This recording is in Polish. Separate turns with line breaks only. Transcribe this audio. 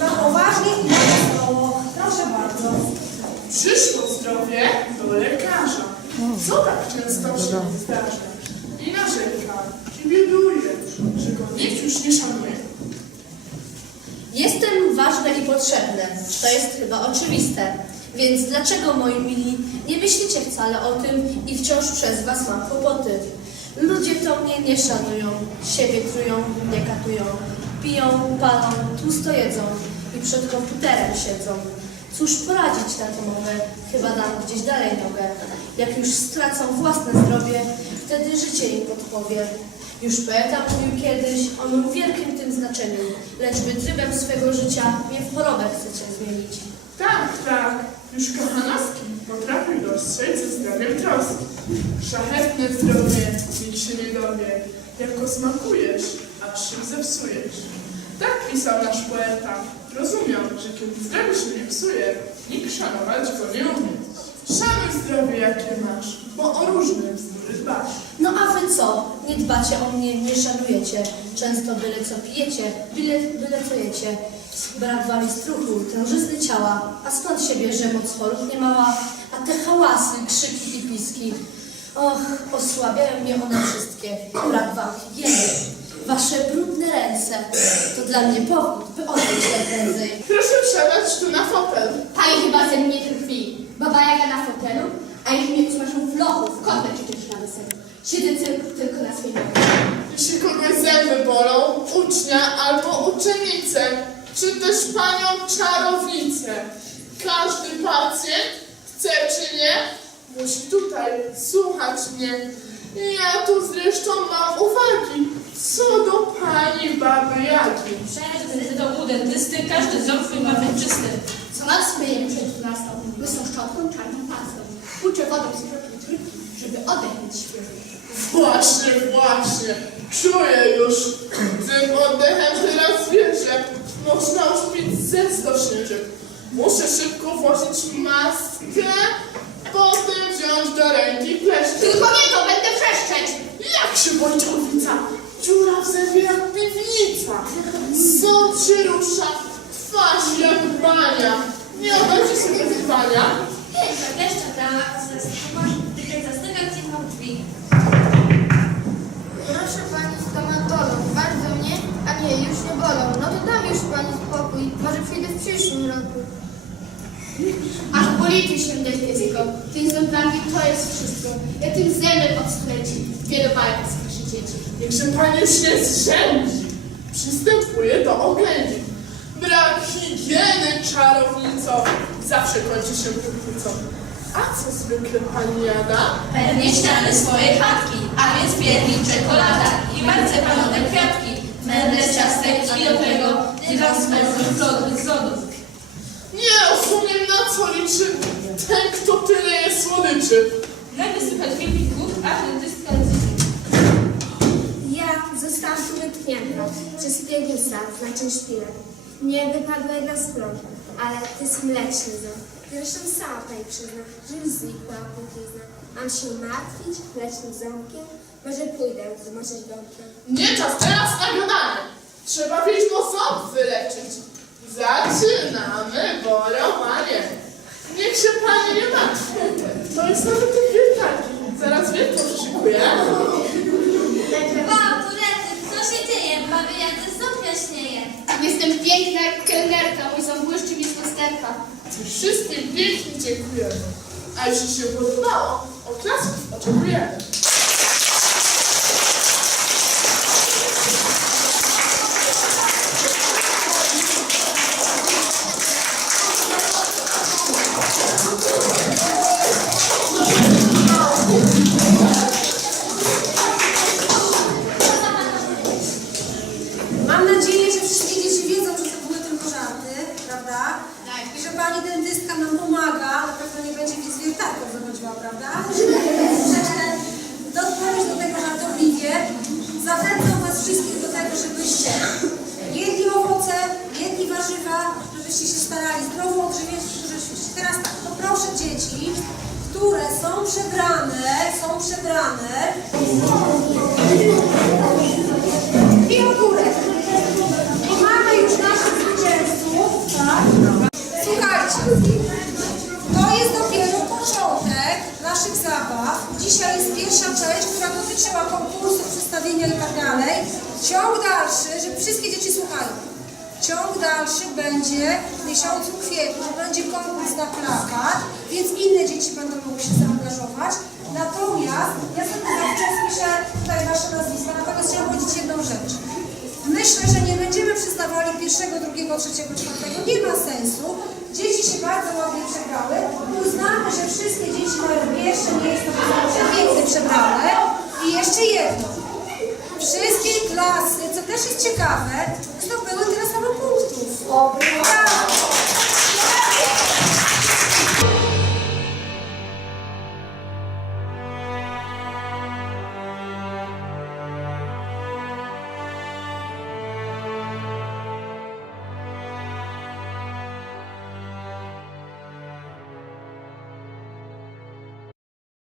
na, poważnie i na wesoło. Proszę bardzo.
Przyszło zdrowie do lekarza. Co tak często się zdarza? I narzeka, i bieduje, że go nikt już nie szanuje.
Jestem ważne i potrzebne. To jest chyba oczywiste. Więc dlaczego, moi mili, nie myślicie wcale o tym i wciąż przez was mam kłopoty? Ludzie to mnie nie szanują, siebie trują, nie katują, piją, palą, tłusto jedzą i przed komputerem siedzą. Cóż poradzić na tę mowę? Chyba dam gdzieś dalej nogę. Jak już stracą własne zdrowie, wtedy życie im podpowie. Już poeta mówił kiedyś o mym wielkim tym znaczeniu, lecz wy trybem swego życia mnie w chorobę chcecie zmienić.
Tak, tak, już Kochanowski potrafił dostrzec ze zdrowiem troski. Szlachetne zdrowie, nikt się nie dowie, jak go smakujesz, aż się zepsujesz. Pisał nasz poeta. Rozumiał, że kiedy zdrowie się nie psuje, nikt szanować go nie umie. Szanuj zdrowie, jakie masz, bo o różne bzdury dbasz.
No a wy co? Nie dbacie o mnie, nie szanujecie. Często byle co pijecie, byle, byle co jecie. Brak wali struchu, tężyzny ciała. A skąd się bierze moc chorób niemała? A te hałasy, krzyki i piski. Och, osłabiają mnie one wszystkie. Brak wam higieny. Wasze brudne ręce to dla mnie powód, by odejść jak prędzej.
Proszę wsiadać tu na fotel.
Pani chyba ze mnie krwi. Baba Jaga na fotelu, a jeśli mnie usmażą w lochu, w czy też na weselu. Siedzę tylko, na swoim lochu.
Jeśli kogoś zęby bolą, ucznia albo uczennicę, czy też panią czarownicę. Każdy pacjent, chce czy nie, musi tutaj słuchać mnie. Ja tu zresztą mam uwagi co do pani baby Jagi.
Wszędzie do u dentysty, każdy ząb swój ma być czysty.
Co noc myję przed dwunastą, łysą szczotką, czarną pastą. Uczę wodę z kroki trybki, żeby odetchnąć świeżo.
Właśnie, właśnie, czuję już tym oddechem teraz wierzę. Można już pić ze sto śnieżek. Muszę szybko włożyć maskę, potem wziąć do ręki kleszcze.
Tylko nie to, będę wrzeszczeć!
Jak się bojczowica, piwnica. Ząb się rusza, twarz jak bania. Nie odejdzie sobie wyzwania.
Gęszcza brama ze stroma, tylko zastyga cichą drzwi.
Proszę pani stomatolog, bardzo mnie, a nie, już nie bolą. No to dam już pani spokój, może przyjdę w przyszłym roku.
Ach, polituj się, dziecko. Tymi ząbami to jest wszystko. Ja tym zębem odskleci. Wiele bajek z naszych dzieci.
Niechże pani już nie zrzędzi. Przystępuje do oględzin. Brak higieny, czarownico, zawsze kończy się kłótnicą. A co zwykle pani jada?
Pewnie ściany swojej chatki, a więc piernik, czekolada i marcepanowe kwiatki, z ciastek i do tego dywan z lodów.
Nie rozumiem na co liczy ten, kto tyle jest słodyczy.
Nagle słychać wielki głód, a dentystka
wytknięta przez piegusa, znaczy szpilę. Nie wypadła jedna spląta, ale jest mleczny ząb. Zresztą sama pani przyzna, że już znikła opłatizna. Mam się martwić mlecznym ząbkiem? Może pójdę zmoczyć gąbkiem.
Nie czas teraz na gadanie. Trzeba wiedźmo ząb wyleczyć. Zaczynamy borowanie. Niech się pani nie martwi. To jest nawet wielkaki. Zaraz wielko szykuje.
Wow, turety, co się dzieje? Baby jak ze ząb jaśnieje.
Jestem piękna kelnerka, mój ząb błyszczy mi z lusterka.
Wszystkim pięknie dziękujemy. A jeśli się podobało, oklasków oczekujemy.
Mam nadzieję, że wszystkie dzieci wiedzą, że to były tylko żarty, prawda? Tak. I że pani dentystka nam pomaga, na pewno nie będzie mi z wiertarką zachodziła, prawda? Dotrwać do tego żartobliwie. Zachęcam was wszystkich do tego, żebyście jedli owoce, jedli warzywa, żebyście się starali zdrowo odżywiać, żebyście teraz tak, poproszę dzieci, które są przebrane, są przebrane Dzisiaj jest pierwsza część, która dotyczyła konkursu, przedstawienia i tak dalej. Ciąg dalszy, żeby wszystkie dzieci słuchają. Ciąg dalszy będzie w miesiącu kwietnia, będzie konkurs na plakat, więc inne dzieci będą mogły się zaangażować. Natomiast, ja sobie zawsze piszę tutaj Wasze nazwiska, natomiast chciałam powiedzieć jedną rzecz. Myślę, że nie będziemy przyznawali pierwszego, drugiego, trzeciego, czwartego. Nie ma sensu, Dzieci się bardzo ładnie przebrały. Uznamy, że wszystkie dzieci mają pierwsze miejsce, że pięknie przebrane. I jeszcze jedno. Wszystkie klasy, co też jest ciekawe, zdobyły tyle samo punktów. Brawo!